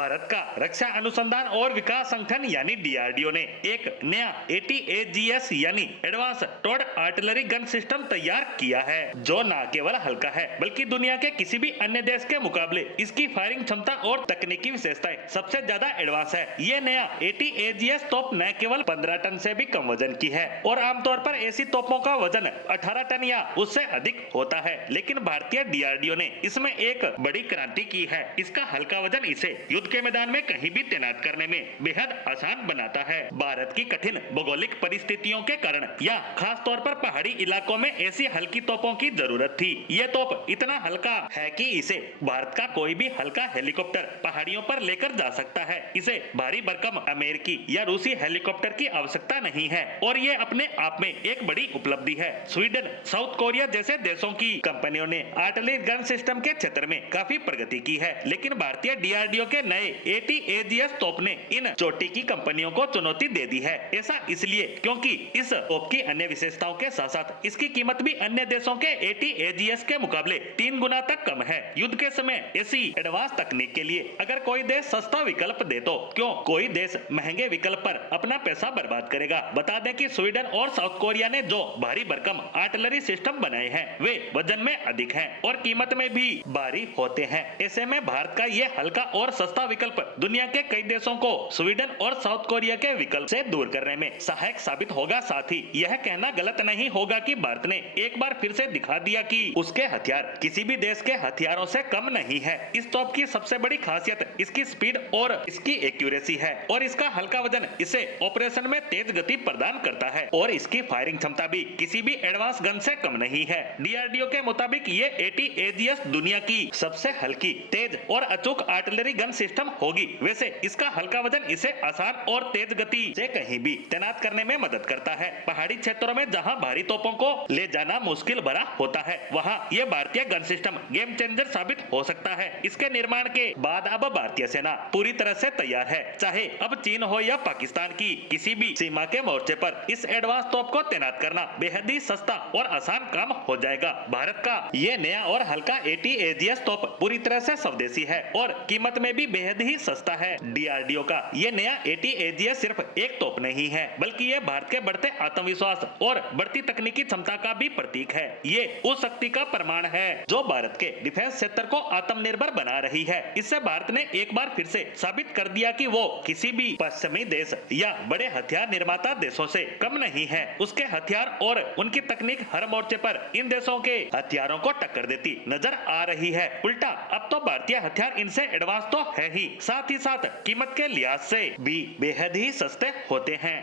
भारत का रक्षा अनुसंधान और विकास संगठन यानी डीआरडीओ ने एक नया एटीएजीएस यानी advance toured artillery gun system तैयार किया है, जो न केवल हल्का है बल्कि दुनिया के किसी भी अन्य देश के मुकाबले इसकी फायरिंग क्षमता और तकनीकी विशेषताएं सबसे ज्यादा एडवांस है। ये नया एटीएजीएस तोप न केवल 15 टन से भी कम वजन की है और आमतौर पर ऐसी तोपों का वजन 18 टन या उससे अधिक होता है, लेकिन भारतीय डीआरडीओ ने इसमें एक बड़ी क्रांति की है। इसका हल्का वजन इसे युद्ध के मैदान में कहीं भी तैनात करने में बेहद आसान बनाता है। भारत की कठिन भौगोलिक परिस्थितियों के कारण या खास तौर पर पहाड़ी इलाकों में ऐसी हल्की तोपों की जरूरत थी। ये तोप इतना हल्का है कि इसे भारत का कोई भी हल्का हेलीकॉप्टर पहाड़ियों पर लेकर जा सकता है। इसे भारी भरकम अमेरिकी या रूसी हेलीकॉप्टर की आवश्यकता नहीं है और ये अपने आप में एक बड़ी उपलब्धि है। स्वीडन, साउथ कोरिया जैसे देशों की कंपनियों ने आर्टिलरी गन सिस्टम के क्षेत्र में काफी प्रगति की है, लेकिन भारतीय डीआरडीओ के नए एटीएजीएस तोप ने इन चोटी की कंपनियों को चुनौती दे दी है। ऐसा इसलिए क्योंकि इस तोप की अन्य विशेषताओं के साथ साथ इसकी कीमत भी अन्य देशों के एटीएजीएस के मुकाबले 3 गुना तक कम है। युद्ध के समय ऐसी एडवांस तकनीक के लिए अगर कोई देश सस्ता विकल्प दे तो क्यों कोई देश महंगे विकल्प पर अपना पैसा बर्बाद करेगा। बता दें कि स्वीडन और साउथ कोरिया ने जो भारी भरकम आर्टिलरी सिस्टम बनाए हैं वे वजन में अधिक हैं और कीमत में भी भारी होते हैं। ऐसे में भारत का ये हल्का और सस्ता विकल्प दुनिया के कई देशों को स्वीडन और साउथ कोरिया के विकल्प से दूर करने में सहायक साबित होगा। साथ ही यह कहना गलत नहीं होगा कि भारत ने एक बार फिर से दिखा दिया कि उसके हथियार किसी भी देश के हथियारों से कम नहीं है। इस तोप की सबसे बड़ी खासियत इसकी स्पीड और इसकी एक्यूरेसी है और इसका हल्का वजन इसे ऑपरेशन में तेज गति प्रदान करता है और इसकी फायरिंग क्षमता भी किसी भी एडवांस गन से कम नहीं है। डीआरडीओ के मुताबिक ये एटीएजीएस दुनिया की सबसे हल्की, तेज और अचूक आर्टिलरी गन सिस्टम होगी। वैसे इसका हल्का वजन इसे आसान और तेज गति से कहीं भी तैनात करने में मदद करता है। पहाड़ी क्षेत्रों में जहां भारी तोपों को ले जाना मुश्किल भरा होता है, वहां यह भारतीय गन सिस्टम गेम चेंजर साबित हो सकता है। इसके निर्माण के बाद अब भारतीय सेना पूरी तरह से तैयार है। चाहे अब चीन हो या पाकिस्तान की किसी भी सीमा के मोर्चे पर इस एडवांस तोप को तैनात करना बेहद ही सस्ता और आसान काम हो जाएगा। भारत का ये नया और हल्का एटीएजीएस तोप पूरी तरह से स्वदेशी है और कीमत में भी बेहद ही सस्ता है। डीआरडीओ का ये नया एटीएजीएस सिर्फ एक तोप नहीं है, बल्कि ये भारत के बढ़ते आत्मविश्वास और बढ़ती तकनीकी क्षमता का भी प्रतीक है। ये उस शक्ति का प्रमाण है जो भारत के डिफेंस क्षेत्र को आत्मनिर्भर बना रही है। इससे भारत ने एक बार फिर से साबित कर दिया कि वो किसी भी पश्चिमी देश या बड़े हथियार निर्माता देशों से कम नहीं है। उसके हथियार और उनकी तकनीक हर मोर्चे पर इन देशों के हथियारों को टक्कर देती नजर आ रही है। उल्टा अब तो भारतीय हथियार इनसे एडवांस तो है ही, साथ ही साथ कीमत के लिहाज से भी बेहद ही सस्ते होते हैं।